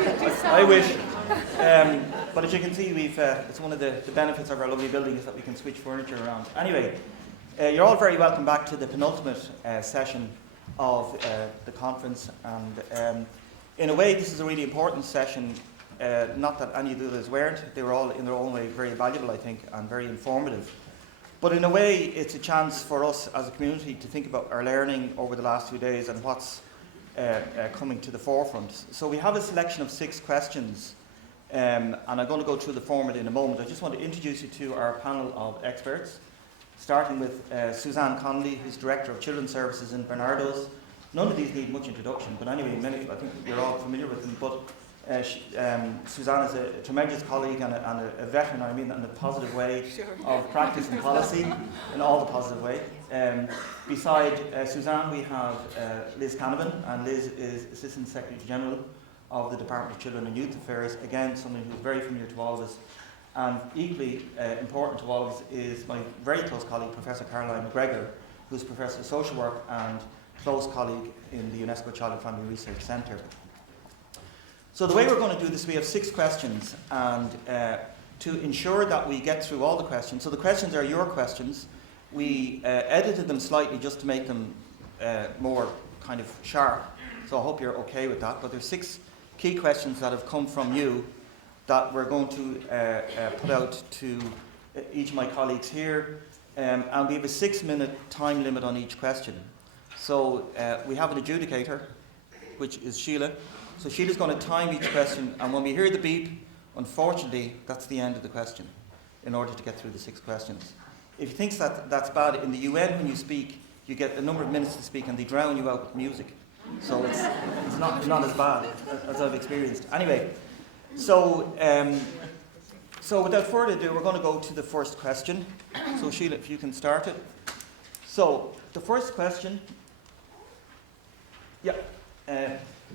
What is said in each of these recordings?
I wish. But as you can see, it's one of the benefits of our lovely building is that we can switch furniture around. Anyway, you're all very welcome back to the penultimate session of the conference. And in a way, this is a really important session. Not that any of the others weren't. They were all, in their own way, very valuable, I think, and very informative. But in a way, it's a chance for us as a community to think about our learning over the last few days and what's coming to the forefront. So we have a selection of 6 questions, and I'm going to go through the format in a moment. I just want to introduce you to our panel of experts, starting with Suzanne Connolly, who's Director of Children's Services in Barnardo's. None of these need much introduction, but anyway, I think you're all familiar with them. But Suzanne is a tremendous colleague and a veteran, I mean that in a positive way, of practice and policy, in all the positive way. Beside Suzanne, we have Liz Canavan, and Liz is Assistant Secretary General of the Department of Children and Youth Affairs. Again, someone who's very familiar to all of us. And equally important to all of us is my very close colleague, Professor Caroline McGregor, who's Professor of Social Work and close colleague in the UNESCO Child and Family Research Centre. So the way we're going to do this, we have 6 questions, and to ensure that we get through all the questions, so the questions are your questions. We edited them slightly just to make them more kind of sharp, so I hope you're okay with that. But there's 6 key questions that have come from you that we're going to put out to each of my colleagues here, and we have a 6-minute time limit on each question. So we have an adjudicator, which is Sheila. So Sheila's going to time each question, and when we hear the beep, unfortunately, that's the end of the question, in order to get through the 6 questions. If you think that's bad, in the UN when you speak, you get a number of minutes to speak, and they drown you out with music. So it's not as bad as I've experienced. Anyway, so without further ado, we're going to go to the first question. So Sheila, if you can start it. So the first question,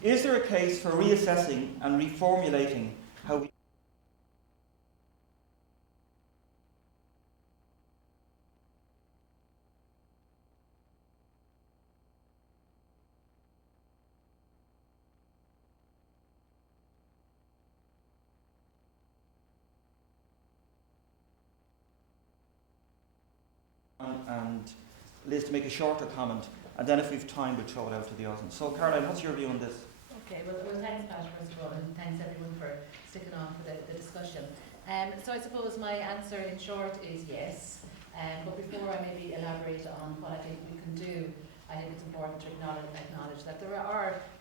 is there a case for reassessing and reformulating how we and Liz to make a shorter comment, and then if we've time we'll throw it out to the audience. So Caroline, what's your view on this? Okay, well thanks Pat first of all, and thanks everyone for sticking on for the discussion. So I suppose my answer in short is yes, but before I maybe elaborate on what I think we can do, I think it's important to acknowledge that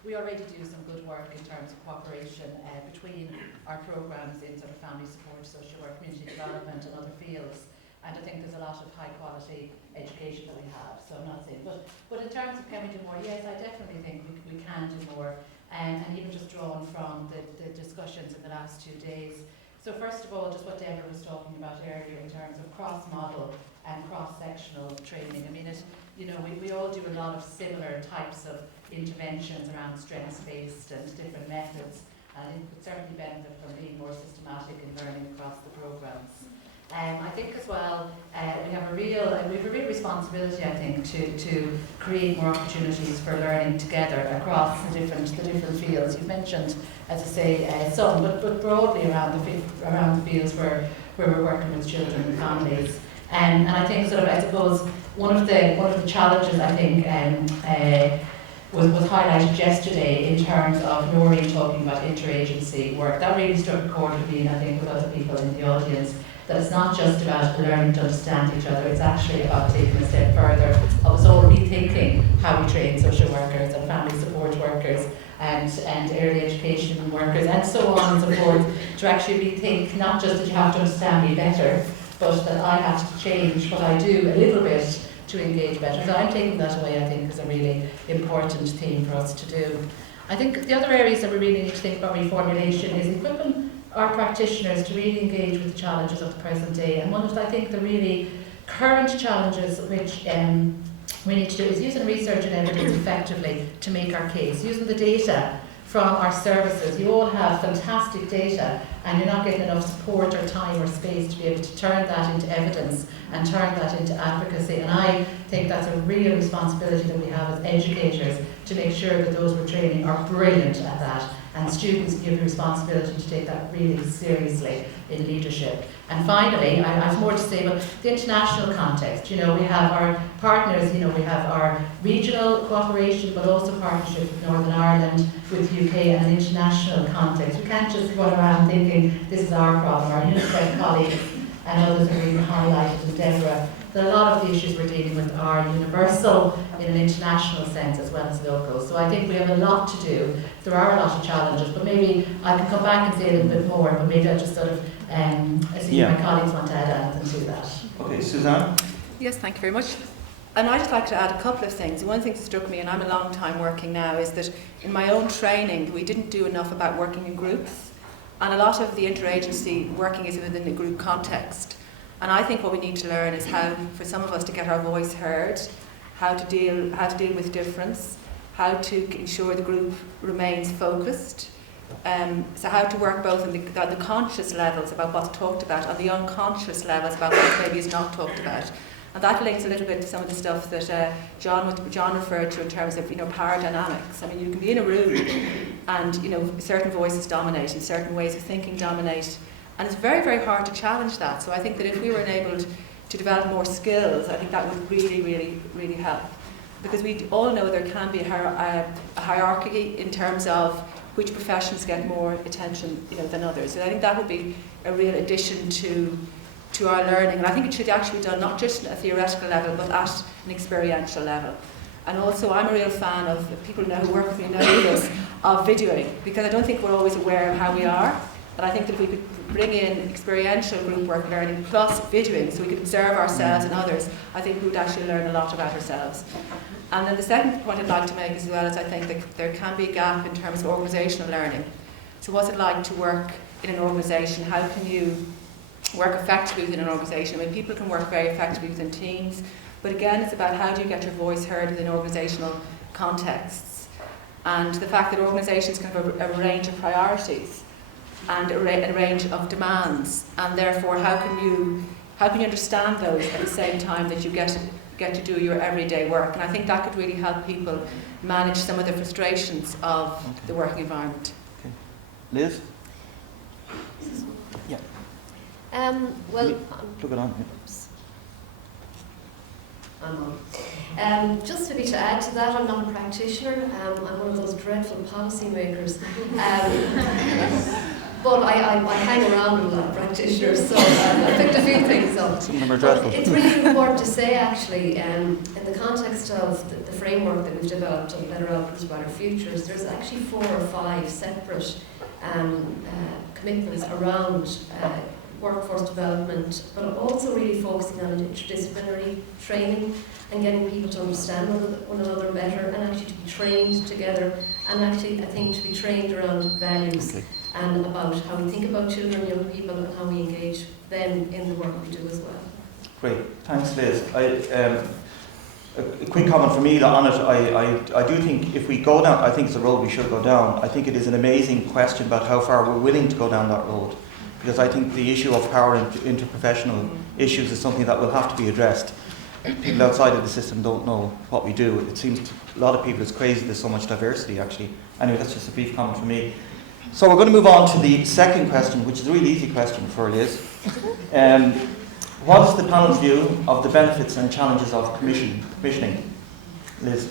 we already do some good work in terms of cooperation between our programmes in sort of family support, social work, community development and other fields. And I think there's a lot of high quality education that we have, so I'm not saying, but in terms of can we do more, yes, I definitely think we can do more, and even just drawn from the discussions in the last 2 days. So first of all, just what Deborah was talking about earlier in terms of cross-model and cross-sectional training. I mean, we all do a lot of similar types of interventions around strengths-based and different methods, and it could certainly benefit from being more systematic in learning across the programmes. I think as well, we have a real responsibility, I think, to create more opportunities for learning together across the different fields. You've mentioned, as I say, some, but broadly around the fields where we're working with children and families. And I think I suppose one of the challenges I think was highlighted yesterday in terms of Noreen talking about interagency work. That really struck a chord with me, and I think with other people in the audience. That it's not just about learning to understand each other, it's actually about taking a step further of us all rethinking how we train social workers and family support workers and early education workers and so on and so forth, to actually rethink not just that you have to understand me better, but that I have to change what I do a little bit to engage better. So I'm taking that away, I think, as a really important theme for us to do. I think the other areas that we really need to think about reformulation is equipping our practitioners to really engage with the challenges of the present day. And one of, I think, the really current challenges which we need to do is using research and evidence effectively to make our case, using the data from our services. You all have fantastic data, and you're not getting enough support or time or space to be able to turn that into evidence and turn that into advocacy. And I think that's a real responsibility that we have as educators to make sure that those we're training are brilliant at that and students give the responsibility to take that really seriously in leadership. And finally, I have more to say about the international context. You know, we have our partners, you know, we have our regional cooperation, but also partnership with Northern Ireland, with UK, and an international context. We can't just go around thinking this is our problem. Our UNICEF colleagues and others have even highlighted in Deborah that a lot of the issues we're dealing with are universal in an international sense as well as local. So I think we have a lot to do. There are a lot of challenges, but maybe I can come back and say a little bit more, but maybe I'll just sort of, I see my colleagues want to add anything to that. Okay, Suzanne? Yes, thank you very much. And I'd just like to add a couple of things. One thing that struck me, and I'm a long time working now, is that in my own training we didn't do enough about working in groups. And a lot of the interagency working is within a group context. And I think what we need to learn is how, for some of us, to get our voice heard, how to deal with difference, how to ensure the group remains focused. So how to work both on the conscious levels about what's talked about and the unconscious levels about what maybe is not talked about. And that links a little bit to some of the stuff that John referred to in terms of, you know, power dynamics. I mean, you can be in a room and, you know, certain voices dominate and certain ways of thinking dominate. And it's very, very hard to challenge that. So I think that if we were enabled to develop more skills, I think that would really, really, really help. Because we all know there can be a hierarchy in terms of which professions get more attention, you know, than others. And I think that would be a real addition to our learning. And I think it should actually be done not just at a theoretical level, but at an experiential level. And also, I'm a real fan of, people who work with me know this, of videoing, because I don't think we're always aware of how we are. But I think that if we could bring in experiential group work learning plus videoing, so we could observe ourselves and others, I think we would actually learn a lot about ourselves. And then the second point I'd like to make as well is I think that there can be a gap in terms of organisational learning. So what's it like to work in an organisation? How can you work effectively within an organisation? I mean, people can work very effectively within teams, but again, it's about how do you get your voice heard within organisational contexts. And the fact that organisations can have a range of priorities and a range of demands, and therefore how can you understand those at the same time that you get to do your everyday work? And I think that could really help people manage some of the frustrations of the working environment. Okay. Liz? Yeah. Well, plug it on. Just maybe to add to that, I'm not a practitioner. I'm one of those dreadful policy makers. But I hang around with a lot of practitioners, so I picked a few things up. Some of them are dreadful. It's really important to say, actually, in the context of the framework that we've developed on Better Outcomes, Better Futures, there's actually 4 or 5 separate commitments around workforce development, but also really focusing on interdisciplinary training and getting people to understand one another better and actually to be trained together, and actually I think to be trained around values. Okay. And about how we think about children and young people and how we engage them in the work we do as well. Great, thanks Liz. A quick comment from me on it. I do think if we go down, I think it's a road we should go down. I think it is an amazing question about how far we're willing to go down that road. Because I think the issue of power and interprofessional issues is something that will have to be addressed. People outside of the system don't know what we do. It seems to a lot of people it's crazy there's so much diversity actually. Anyway, that's just a brief comment from me. So we're going to move on to the second question, which is a really easy question for Liz. What is the panel's view of the benefits and challenges of commissioning? Liz.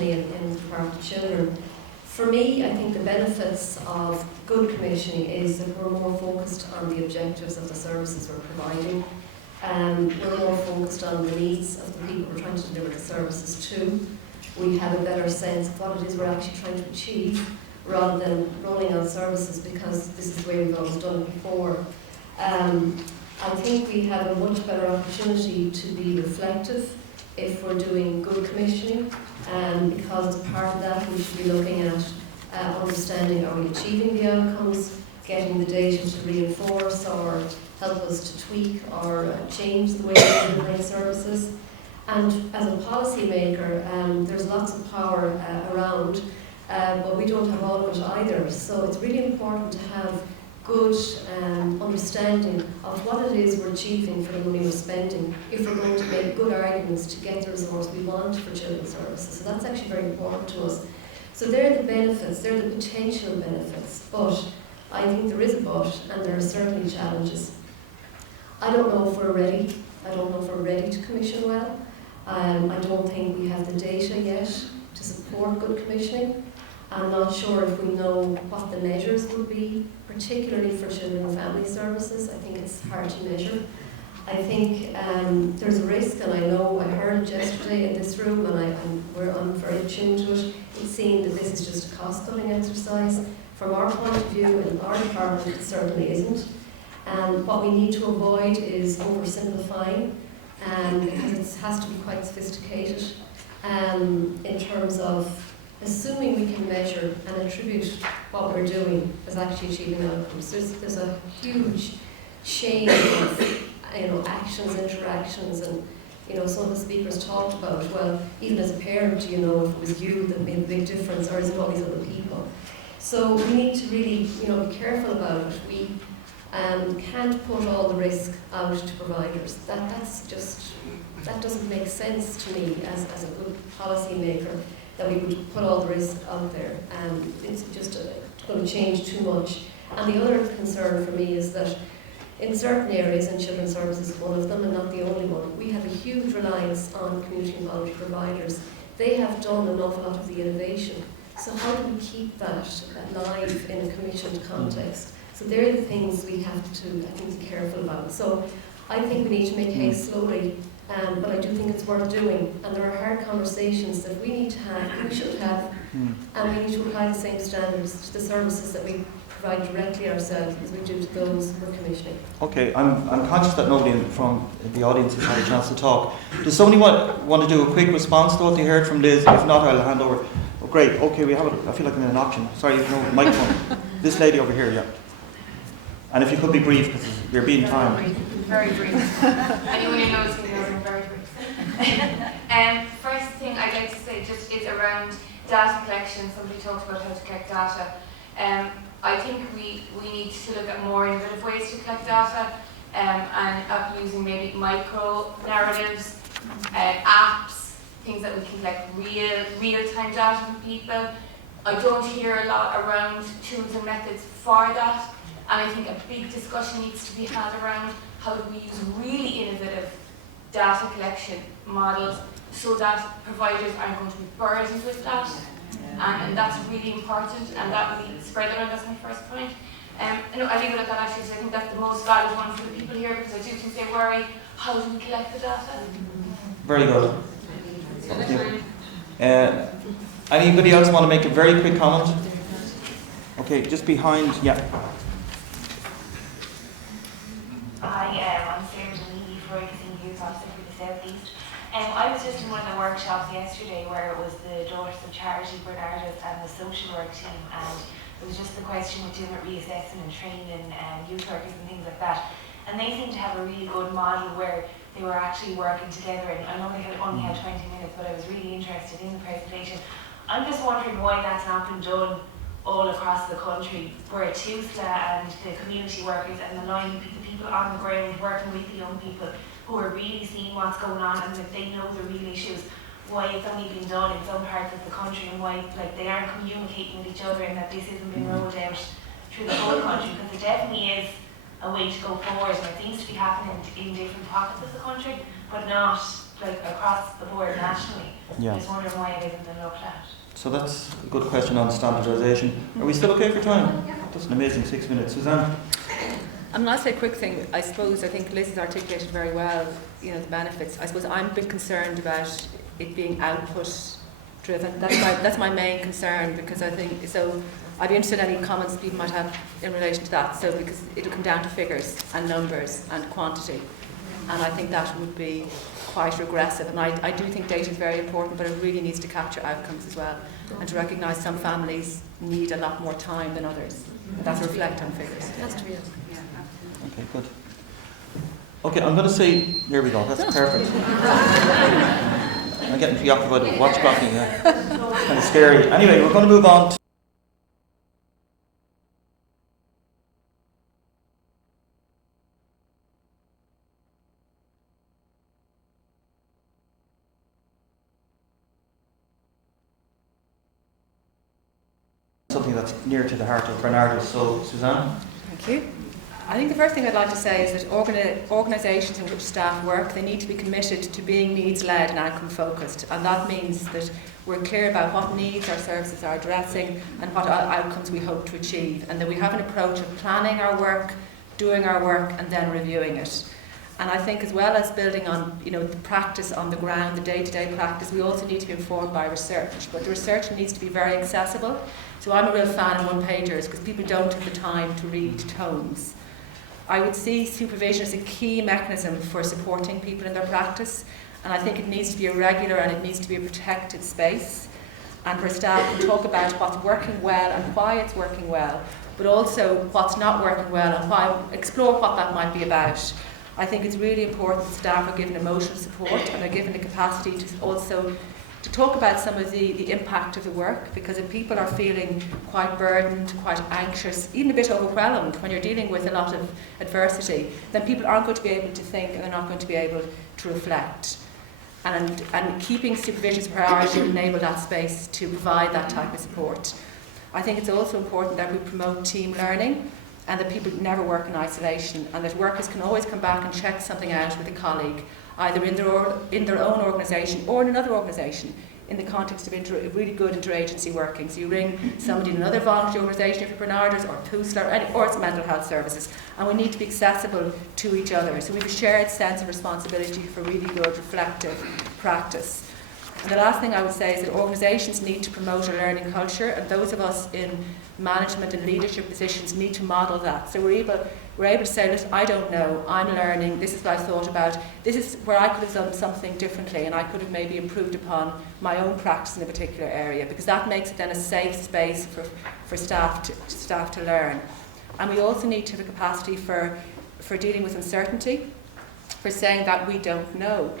In regard to children. For me, I think the benefits of good commissioning is that we're more focused on the objectives of the services we're providing. We're more focused on the needs of the people we're trying to deliver the services to. We have a better sense of what it is we're actually trying to achieve, rather than rolling out services because this is the way we've always done it before. I think we have a much better opportunity to be reflective if we're doing good commissioning, because as part of that we should be looking at understanding, are we achieving the outcomes, getting the data to reinforce or help us to tweak or change the way we deliver services. And as a policy maker, there's lots of power around, but we don't have all of it either. So it's really important to have good understanding of what it is we're achieving for the money we're spending, if we're going to make good arguments to get the resource we want for children's services. So that's actually very important to us. So they're the benefits, they're the potential benefits, but I think there is a but, and there are certainly challenges. I don't know if we're ready. I don't know if we're ready to commission well. I don't think we have the data yet to support good commissioning. I'm not sure if we know what the measures would be, particularly for children and family services. I think it's hard to measure. I think there's a risk, and I know I heard it yesterday in this room, and I'm very attuned to it. It's seen that this is just a cost-cutting exercise. From our point of view, in our department, it certainly isn't. What we need to avoid is oversimplifying, because it has to be quite sophisticated in terms of assuming we can measure and attribute what we're doing as actually achieving outcomes. There's a huge chain of actions, interactions, and some of the speakers talked about, well, even as a parent, if it was you that made a big difference, or is it all these other people? So we need to really be careful about it. We can't put all the risk out to providers. That doesn't make sense to me as a good policy maker, that we would put all the risk out there. It's just going to change too much. And the other concern for me is that in certain areas, and children's services is one of them and not the only one, we have a huge reliance on community and voluntary providers. They have done an awful lot of the innovation. So how do we keep that alive in a commissioned context? So they're the things we have to, I think, be careful about. So I think we need to make haste slowly, but I do think it's worth doing. And there are hard conversations that we need to have, we should have, and we need to apply the same standards to the services that we provide directly ourselves as we do to those we're commissioning. Okay, I'm conscious that nobody from the audience has had a chance to talk. Does somebody want to do a quick response to what they heard from Liz? If not, I'll hand over. Oh, great. Okay, we have it. I feel like I'm in an auction. Sorry, no microphone. This lady over here, yeah. And if you could be brief, because you're being timed. Very brief. Anyone who knows me knows I'm very brief. First thing I'd like to say just is around data collection. Somebody talked about how to collect data. I think we need to look at more innovative ways to collect data, and using maybe micro narratives, apps, things that we can collect real-time data from people. I don't hear a lot around tools and methods for that, and I think a big discussion needs to be had around how do we use really innovative data collection models so that providers aren't going to be burdened with that. And that's really important, and that we spread around. That's my first point. I leave it at that actually, so I think that's the most valid one for the people here, because I do think they worry, how do we collect the data? Very good. Thank you. Anybody else want to make a very quick comment? Okay, just behind, yeah. I'm Sarah Delaney for the Youth Officer for the South East. I was just in one of the workshops yesterday where it was the Daughters of Charity, Bernarda's, and the social work team, and it was just the question with doing reassessing and training youth workers and things like that. And they seemed to have a really good model where they were actually working together, and I know they only had 20 minutes, but I was really interested in the presentation. I'm just wondering why that's not been done all across the country, where TUSLA and the community workers and the people on the ground working with the young people who are really seeing what's going on and that they know the real issues, why it's only been done in some parts of the country, and why they aren't communicating with each other, and that this isn't being rolled out through the whole country, because it definitely is a way to go forward, and it seems to be happening in different pockets of the country, but not across the board nationally. Yeah. I just wondering why it isn't been looked at. So that's a good question on standardisation. Are we still okay for time? That's an amazing 6 minutes. Suzanne? I'm going to say a quick thing. I think Liz has articulated very well, the benefits. I suppose I'm a bit concerned about it being output driven. That's my main concern, because I think, so I'd be interested in any comments people might have in relation to that. So because it'll come down to figures and numbers and quantity, and I think that would be quite regressive. And I do think data is very important, but it really needs to capture outcomes as well, and to recognise some families need a lot more time than others. And that's reflect on figures. It has to be. Okay, good. Okay, I'm going to say, there we go, that's perfect. I'm getting preoccupied with watch blocking, yeah. It's kind of scary. Anyway, we're going to move on to something that's near to the heart of Bernardo's. So, Suzanne? Thank you. I think the first thing I'd like to say is that organisations in which staff work, they need to be committed to being needs-led and outcome-focused, and that means that we're clear about what needs our services are addressing and what outcomes we hope to achieve, and that we have an approach of planning our work, doing our work, and then reviewing it. And I think as well as building on the practice on the ground, the day-to-day practice, we also need to be informed by research, but the research needs to be very accessible. So I'm a real fan of one-pagers because people don't have the time to read tomes. I would see supervision as a key mechanism for supporting people in their practice, and I think it needs to be a regular and it needs to be a protected space, and for staff to talk about what's working well and why it's working well, but also what's not working well and why, explore what that might be about. I think it's really important that staff are given emotional support and are given the capacity to also to talk about some of the impact of the work, because if people are feeling quite burdened, quite anxious, even a bit overwhelmed when you're dealing with a lot of adversity, then people aren't going to be able to think and they're not going to be able to reflect. And keeping supervision as a priority will enable that space to provide that type of support. I think it's also important that we promote team learning and that people never work in isolation, and that workers can always come back and check something out with a colleague, either in their own organisation or in another organisation, in the context of really good interagency working. So you ring somebody in another voluntary organisation, if you're Bernardo's or Tusler, or it's mental health services, and we need to be accessible to each other. So we have a shared sense of responsibility for really good reflective practice. And the last thing I would say is that organisations need to promote a learning culture, and those of us in management and leadership positions need to model that. So we're able to say, listen, I don't know, I'm learning, this is what I thought about, this is where I could have done something differently, and I could have maybe improved upon my own practice in a particular area, because that makes it then a safe space for staff to learn. And we also need to have a capacity for dealing with uncertainty, for saying that we don't know,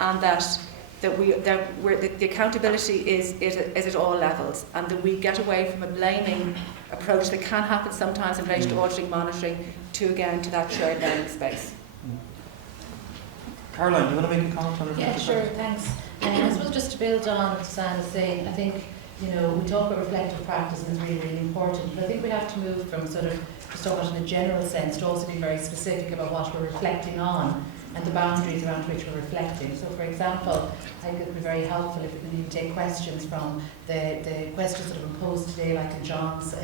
and that the accountability is at all levels, and that we get away from a blaming approach that can happen sometimes in relation to auditing, monitoring, to that shared learning space. Caroline, do you want to make a comment on it? Yeah, sure, thanks. I suppose just to build on what Suzanne was saying, I think, we talk about reflective practice and it's really, really important, but I think we have to move from sort of just talk about in a general sense to also be very specific about what we're reflecting on and the boundaries around which we're reflecting. So, for example, I think it would be very helpful if we could even take questions from the questions that have been posed today, like in John's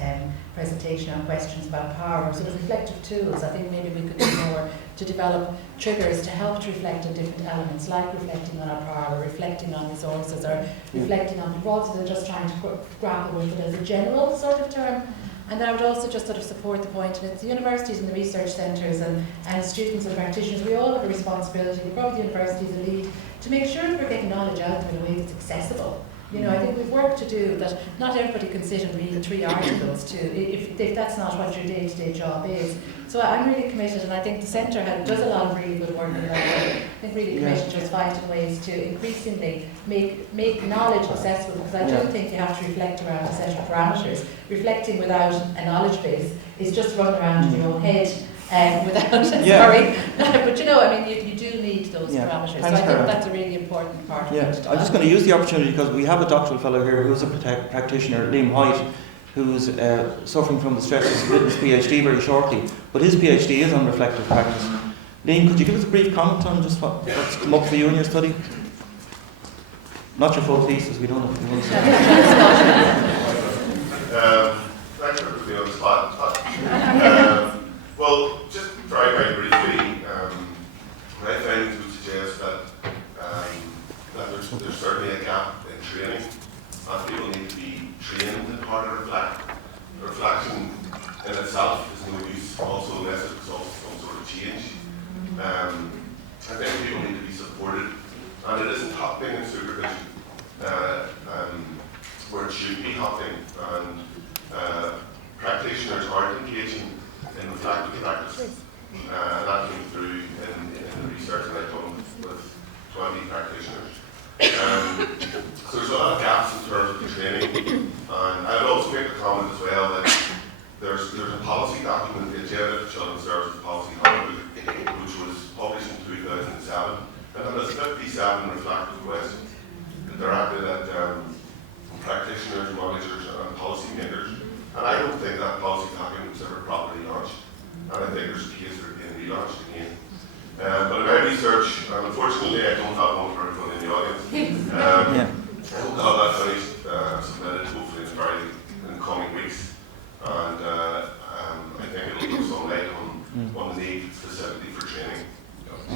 presentation on questions about power, sort of reflective tools. I think maybe we could do more to develop triggers to help to reflect on different elements, like reflecting on our power, or reflecting on resources, or reflecting on rather than just trying to grapple with it as a general sort of term. And then I would also just sort of support the point that the universities and the research centres and students and practitioners, we all have a responsibility, but probably the universities a lead, to make sure that we're getting knowledge out there in a way that's accessible. I think we've work to do that. Not everybody can sit and read 3 articles if that's not what your day-to-day job is. So I'm really committed, and I think the centre does a lot of really good work in that way. I think really committed to finding ways to increasingly make knowledge accessible, because I do think you have to reflect around a set of parameters. Reflecting without a knowledge base is just running around in your own head without, sorry. But you do need those parameters. Thanks, so I think that's a really important part of it. I'm just going to use the opportunity because we have a doctoral fellow here who's a practitioner, Liam White, who's suffering from the stresses of his PhD very shortly, but his PhD is on reflective practice. Liam, could you give us a brief comment on just what's come up for you in your study? Not your full thesis, we don't know if you want to say. Thanks for putting me on the spot. Well, just very, very briefly, my findings would suggest that there's certainly a gap in training, and people need to be trained in how to reflect. Reflection in itself is no use, also unless it results in some sort of change. I think people need to be supported, and it isn't happening in supervision where it should be happening, and practitioners aren't engaging in reflective practice. That came through in the research that I've done with 20 practitioners. So there's a lot of gaps in terms of the training, and I would also make a comment as well that there's a policy document, the Agenda for Children's Services Policy Handbook, which was published in 2007, and it has 57 reflective questions. Yeah. I hope to have that finished, submitted hopefully in the coming weeks. And I think it will give some light on the need specifically for training.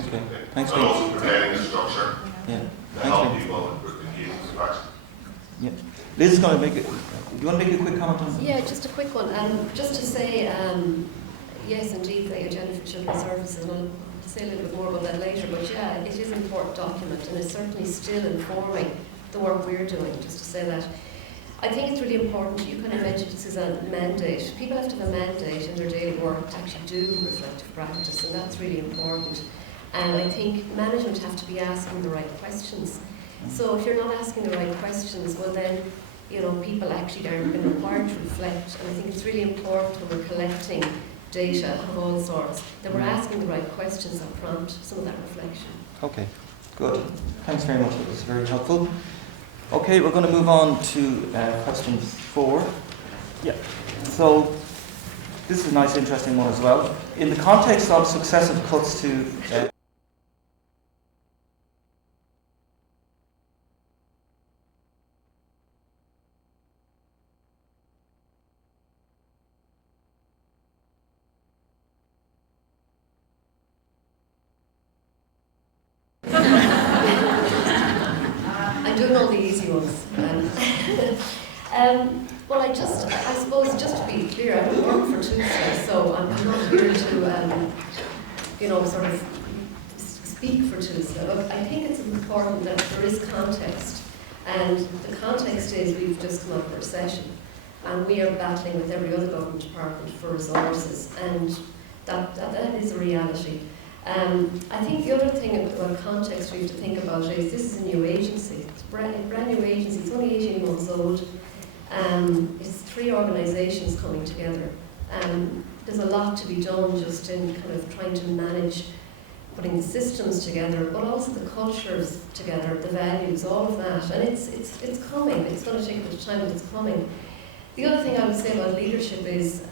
Okay. Thanks, and also preparing the structure Yeah. to Thanks, help Ray. people with engaging with practice. Yeah. Liz is going to make it. You want to make a quick comment on that? Yeah, just a quick one. Just to say, yes, indeed, the Agenda for Children's Services, and I'll say a little bit more about that later, but yeah, it is an important document and it's certainly still informing the work we're doing, just to say that. I think it's really important, you kind of mentioned this is a mandate. People have to have a mandate in their daily work to actually do reflective practice, and that's really important. And I think management have to be asking the right questions. So if you're not asking the right questions, well then, people actually aren't being required to reflect. And I think it's really important when we're collecting data of all sorts, that we're asking the right questions that prompt some of that reflection. Okay, good. Thanks very much. That was very helpful. Okay, we're going to move on to question 4. Yeah. So this is a nice, interesting one as well. In the context of successive cuts to I'm doing all the easy ones. Well, I suppose, just to be clear, I don't work for Tuesday, so I'm not here to, sort of speak for Tuesday. But I think it's important that there is context. And the context is we've just come up for a session, and we are battling with every other government department for resources, and that is a reality. I think the other thing about context we have to think about is this is a new agency. It's a brand new agency. It's only 18 months old. It's 3 organisations coming together. There's a lot to be done just in kind of trying to manage putting the systems together, but also the cultures together, the values, all of that. And it's coming. It's going to take a bit of time, but it's coming. The other thing I would say about leadership is,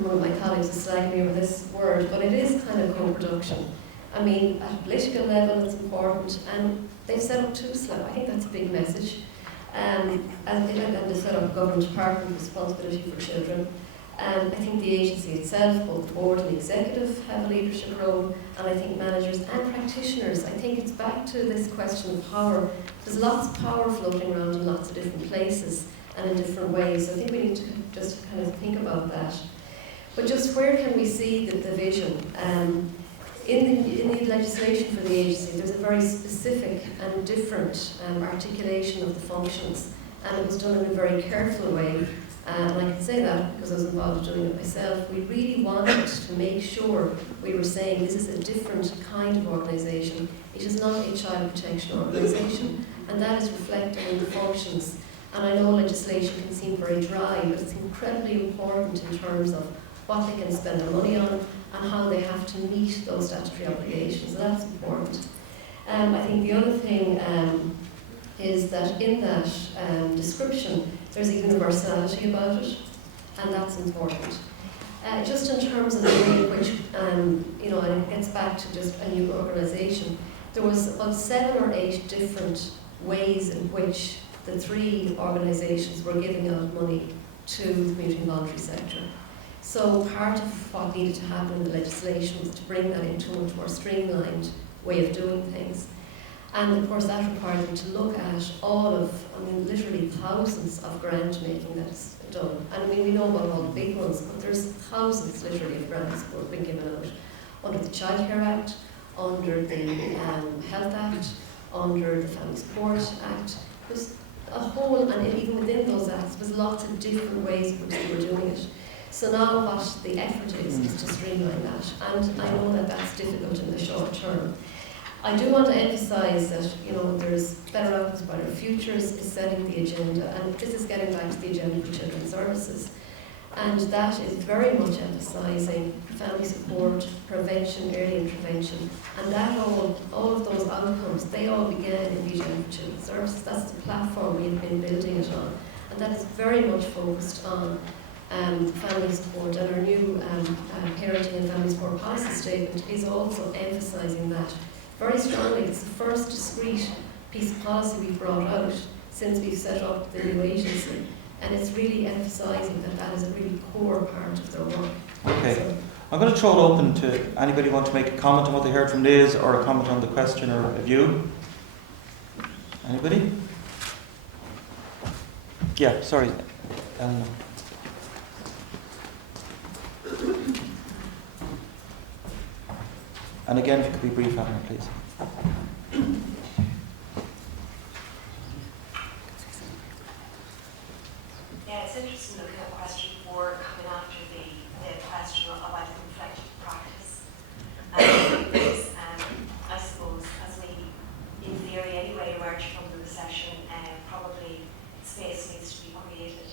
one of my colleagues is slagging me over this word, but it is kind of co-production. I mean, at a political level it's important, and they've set up TUSLA. I think that's a big message. And they set up government department responsibility for children. I think the agency itself, both the board and the executive, have a leadership role, and I think managers and practitioners. I think it's back to this question of power. There's lots of power floating around in lots of different places and in different ways. So I think we need to just kind of think about that. But just where can we see the vision? In the legislation for the agency, there's a very specific and different articulation of the functions, and it was done in a very careful way. And I can say that because I was involved in doing it myself. We really wanted to make sure we were saying this is a different kind of organisation. It is not a child protection organisation, and that is reflected in the functions. And I know legislation can seem very dry, but it's incredibly important in terms of what they can spend their money on and how they have to meet those statutory obligations. So that's important. I think the other thing is that in that description, there's a universality about it, and that's important. Just in terms of the way in which, and it gets back to just a new organisation, there was about 7 or 8 different ways in which the 3 organisations were giving out money to the community and voluntary sector. So part of what needed to happen in the legislation was to bring that into a much more streamlined way of doing things. And of course that required them to look at all of, literally thousands of grant making that's done. And we know about all the big ones, but there's thousands literally of grants that have been given out under the Child Care Act, under the Health Act, under the Family Support Act. There's a whole, and even within those acts, there's lots of different ways in which they were doing it. So now what the effort is to streamline that, and I know that that's difficult in the short term. I do want to emphasise that there's better outcomes, better futures is setting the agenda, and this is getting back to the agenda for children's services, and that is very much emphasising family support, prevention, early intervention, and that all of those outcomes, they all began in the agenda for children's services. That's the platform we've been building it on, and that is very much focused on family support, and our new parenting and family support policy statement is also emphasising that very strongly. It's the first discrete piece of policy we've brought out since we've set up the new agency, and it's really emphasising that that is a really core part of their work. Okay. So, I'm going to throw it open to anybody who want to make a comment on what they heard from Liz, or a comment on the question, or a view. Anybody? Yeah, sorry. And again, if you could be brief, Alan, please. Yeah, it's interesting looking at question 4 coming after the question about reflective practice. Because I suppose, as we, in theory anyway, emerge from the recession, probably space needs to be created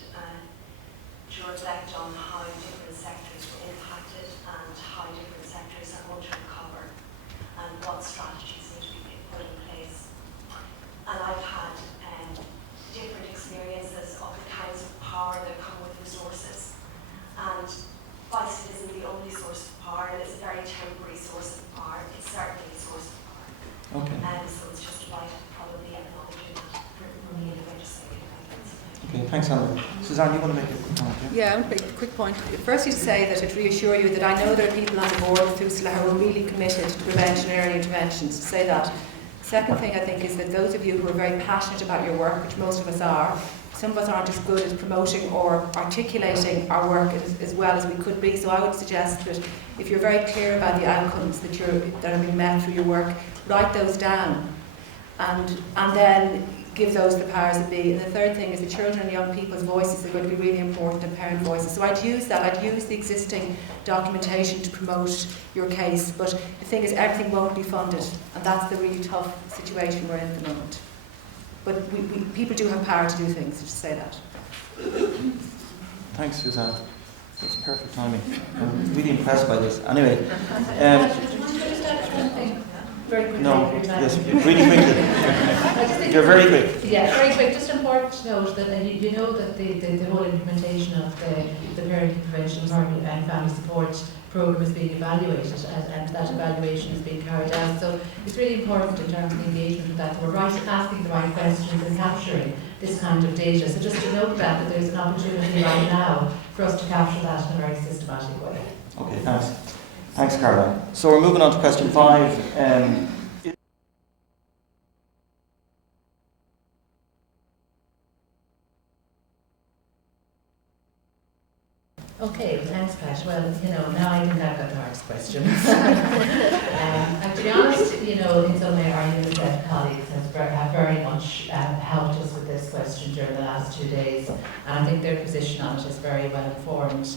to reflect on how different sectors were impacted and how different sectors are going to recover and what strategies need to be put in place. And I've had different experiences of the kinds of power that come with resources. And whilst it isn't the only source of power, and it's a very temporary source of power, it's certainly a source of power. Okay. So it's just about probably acknowledging that for me in the legislative guidance. Okay, thanks, Alan. Suzanne, you want to make a quick comment? Yeah, I want to make a quick point. Firstly, to say that I'd reassure you that I know there are people on the board of FUSLA who are really committed to prevention and early interventions, to say that. Second thing I think is that those of you who are very passionate about your work, which most of us are, some of us aren't as good at promoting or articulating our work as well as we could be. So I would suggest that if you're very clear about the outcomes that are being met through your work, write those down and then give those the powers that be. And the third thing is the children and young people's voices are going to be really important, and parent voices. So I'd use that. I'd use the existing documentation to promote your case. But the thing is, everything won't be funded, and that's the really tough situation we're in at the moment. But people do have power to do things, just to say that. Thanks, Suzanne. That's perfect timing. I'm really impressed by this. Anyway, Very quickly. no, yes, really quickly. You're very quick. Yeah, very quick. Just important to note that you know that the whole implementation of the parenting prevention and family support programme is being evaluated, and that evaluation is being carried out. So it's really important in terms of the engagement with that. We're asking the right questions and capturing this kind of data. So just to note that there's an opportunity right now for us to capture that in a very systematic way. Okay, thanks. Thanks, Caroline. So we're moving on to question 5. Okay, thanks, Pat. Well, now I think I've got the hardest questions. And to be honest, in some way our UNICEF colleagues have very much helped us with this question during the last 2 days. And I think their position on it is very well informed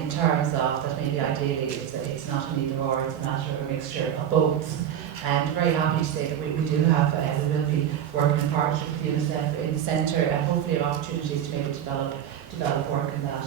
in terms of that maybe ideally it's not an either or, it's a matter of a mixture of both. And very happy to say that we do have, we will be working in partnership with UNICEF in the centre, and hopefully have opportunities to maybe develop work in that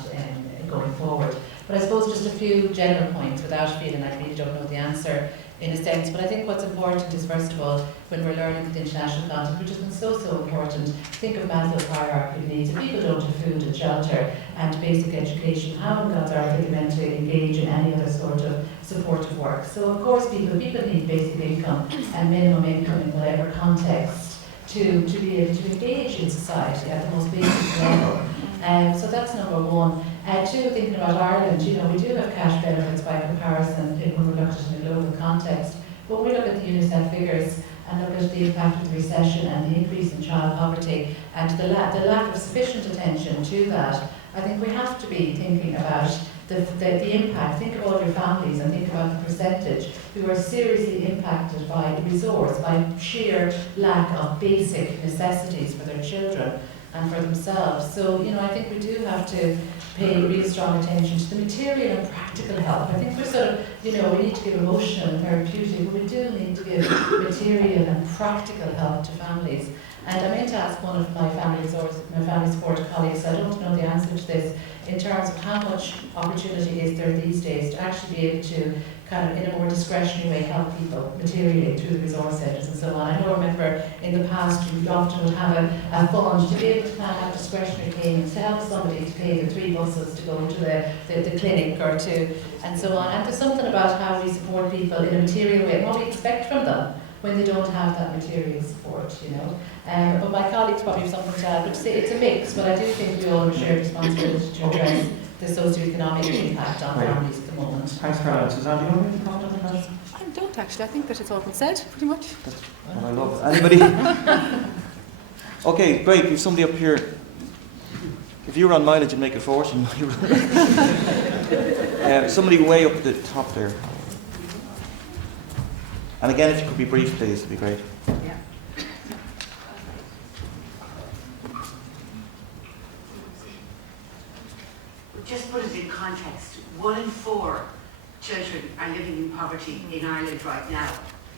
going forward. But I suppose just a few general points without feeling I really don't know the answer in a sense. But I think what's important is, first of all, when we're learning with international content, which has been so important, think of Maslow's hierarchy of needs. If people don't have food and shelter and basic education, how on God's earth are they meant to engage in any other sort of supportive work? So of course people need basic income and minimum income in whatever context to be able to engage in society at the most basic level. So that's number one. Two, thinking about Ireland, we do have cash benefits by comparison when we look at it in a global context. But when we look at the UNICEF figures and look at the impact of the recession and the increase in child poverty and the lack of sufficient attention to that, I think we have to be thinking about the impact. Think of all your families and think about the percentage who are seriously impacted by resource, by sheer lack of basic necessities for their children and for themselves. So, I think we do have to pay really strong attention to the material and practical help. I think we're sort of, we need to give emotional and therapeutic, but we do need to give material and practical help to families. And I meant to ask one of my family support colleagues, I don't know the answer to this, in terms of how much opportunity is there these days to actually be able to kind of in a more discretionary way help people materially through the resource centres and so on. I remember in the past you often would have a fund to be able to kind of have discretionary payments to help somebody to pay the 3 buses to go into the clinic or to and so on. And there's something about how we support people in a material way and what we expect from them. when they don't have that material support, you know. But my colleagues probably have something to add, but it's a mix, but I do think we all have a shared responsibility to address the socio-economic impact on families at the moment. Thanks, Caroline. Suzanne, do you have anything to comment on that? I don't actually. I think that it's all been said, pretty much. That's what I love. Anybody? Okay, great. We've somebody up here. If you were on mileage, you'd make a fortune. Somebody way up at the top there. And again, if you could be brief, please, it'd be great. Yeah. Just put it in context, 1 in 4 children are living in poverty in Ireland right now,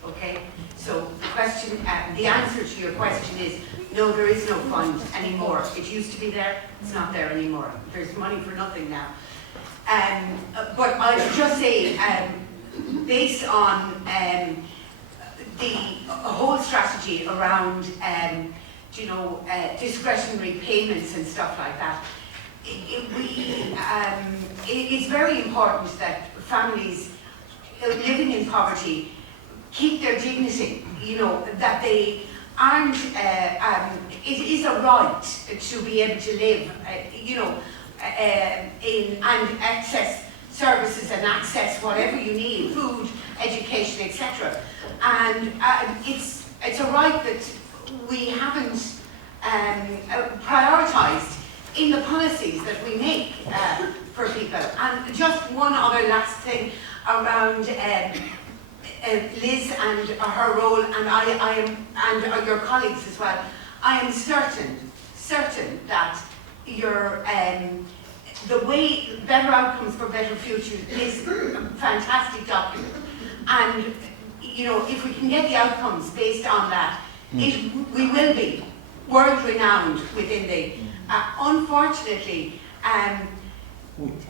okay? So the question, the answer to your question is, no, there is no fund anymore. It used to be there, it's not there anymore. There's money for nothing now. But I would just say, based on the whole strategy around, discretionary payments and stuff like that, it's very important that families living in poverty keep their dignity, that they aren't, it is a right to be able to live, and access services and access whatever you need, food, education, etc. And it's a right that we haven't prioritised in the policies that we make for people. And just one other last thing around Liz and her role, and I am, and your colleagues as well. I am certain that your the way Better Outcomes for Better Futures is a fantastic document, and if we can get the outcomes based on that, we will be world renowned within the. Unfortunately,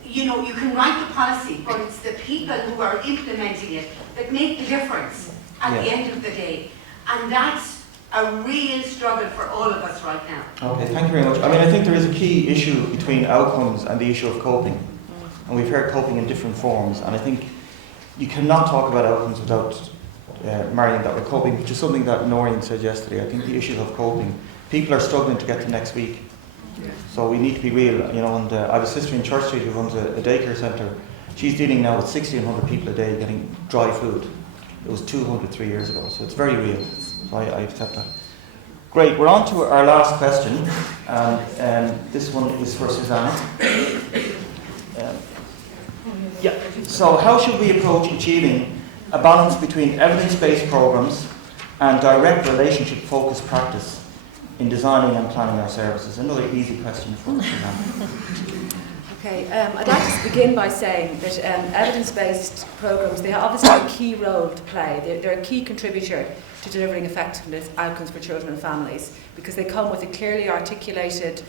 you can write the policy, but it's the people who are implementing it that make the difference at the end of the day. And that's a real struggle for all of us right now. Okay, thank you very much. I think there is a key issue between outcomes and the issue of coping. And we've heard coping in different forms. And I think you cannot talk about outcomes without marrying that with coping, which is something that Noreen said yesterday. I think the issue of coping, people are struggling to get to next week. So we need to be real, and I have a sister in Church Street who runs a daycare centre. She's dealing now with 1,600 people a day getting dry food. It was 200 3 years ago, so it's very real. So I accept that. Great, we're on to our last question. This one is for Susanna. So how should we approach achieving a balance between evidence-based programmes and direct relationship-focused practice in designing and planning our services? Another easy question for Susanna. Okay, I'd like to begin by saying that evidence-based programmes, they obviously have a key role to play. They're a key contributor to delivering effectiveness outcomes for children and families, because they come with a clearly articulated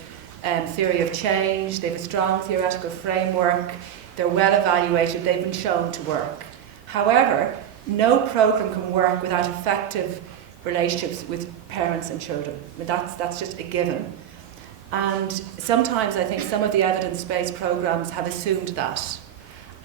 theory of change, they have a strong theoretical framework, they're well evaluated, they've been shown to work. However, no programme can work without effective relationships with parents and children. That's just a given. And sometimes I think some of the evidence-based programmes have assumed that.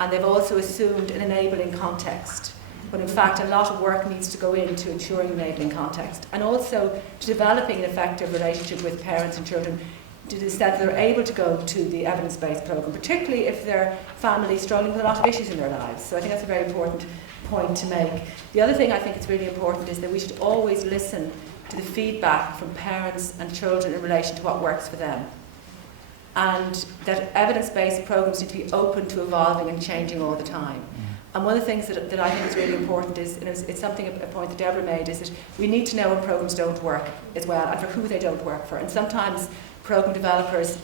And they've also assumed an enabling context, when in fact a lot of work needs to go into ensuring enabling context. And also to developing an effective relationship with parents and children to the extent that they're able to go to the evidence-based programme, particularly if their family is struggling with a lot of issues in their lives. So I think that's a very important point to make. The other thing I think is really important is that we should always listen to the feedback from parents and children in relation to what works for them. And that evidence-based programmes need to be open to evolving and changing all the time. And one of the things that I think is really important is, and it's something, a point that Deborah made, is that we need to know when programmes don't work as well and for who they don't work for. And sometimes programme developers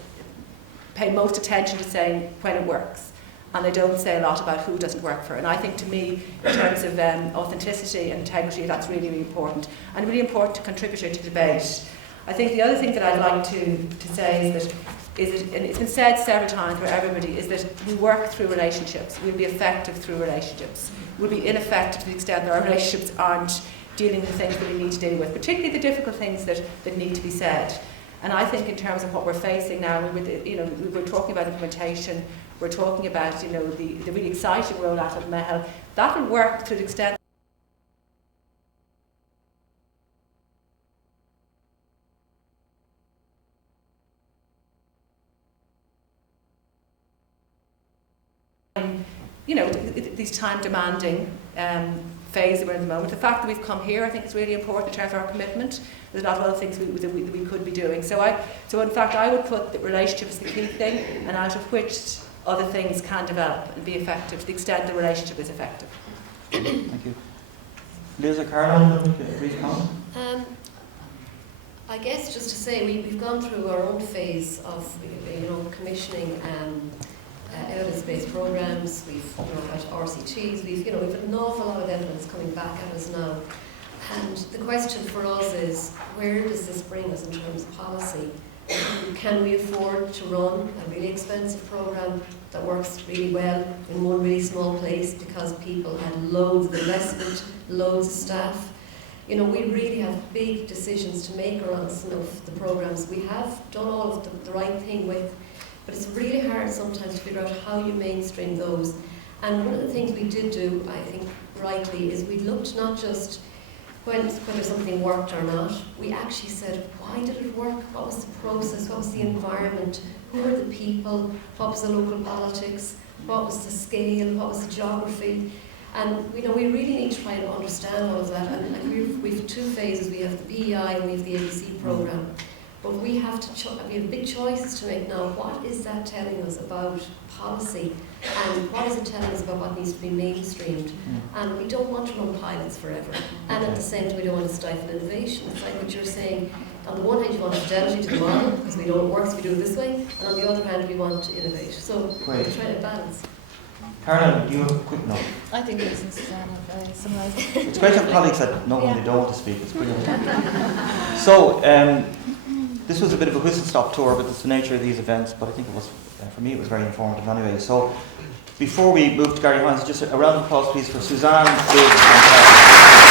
pay most attention to saying when it works, and they don't say a lot about who doesn't work for. And I think, to me, in terms of authenticity and integrity, that's really, really important, and really important to contributor to debate. I think the other thing that I'd like to say is that, and it's been said several times for everybody, is that we work through relationships. We'll be effective through relationships. We'll be ineffective to the extent that our relationships aren't dealing with the things that we need to deal with, particularly the difficult things that need to be said. And I think in terms of what we're facing now, we're talking about implementation, we're talking about the really exciting rollout of MEHEL. That will work to the extent these time demanding phase that we're in at the moment. The fact that we've come here, I think, is really important in terms of our commitment. There's a lot of other things that we could be doing. So in fact, I would put the relationship as the key thing, and out of which other things can develop and be effective to the extent the relationship is effective. Thank you. Liz or Caroline, brief comment? I guess just to say we've gone through our own phase of commissioning evidence-based programs. We've got RCTs. We've an awful lot of evidence coming back at us now. And the question for us is, where does this bring us in terms of policy? Can we afford to run a really expensive program that works really well in one really small place because people had loads of investment, loads of staff? We really have big decisions to make around some of the programs. We have done all of the right thing with, but it's really hard sometimes to figure out how you mainstream those. And one of the things we did do, I think rightly, is we looked not just whether something worked or not. We actually said, why did it work? What was the process? What was the environment? Who were the people? What was the local politics? What was the scale? What was the geography? And we really need to try and understand all of that. And we've two phases. We have the PEI and we have the ABC programme. But we have big choices to make now. What is that telling us about policy? And what is it telling us about what needs to be mainstreamed? And we don't want to run pilots forever. And at the same time, we don't want to stifle innovation. It's like what you're saying. On the one hand, you want fidelity to the model, because we know it works, we do it this way. And on the other hand, we want to innovate. So we're trying to balance. Caroline, you have a quick note. I think Liz and Suzanne have summarised. It's great to have colleagues that know when they don't want to speak. It's brilliant. So, this was a bit of a whistle-stop tour, but it's the nature of these events. But I think it was, for me, it was very informative anyway. So, before we move to Gary Hines, just a round of applause, please, for Suzanne, Liz, and Caroline.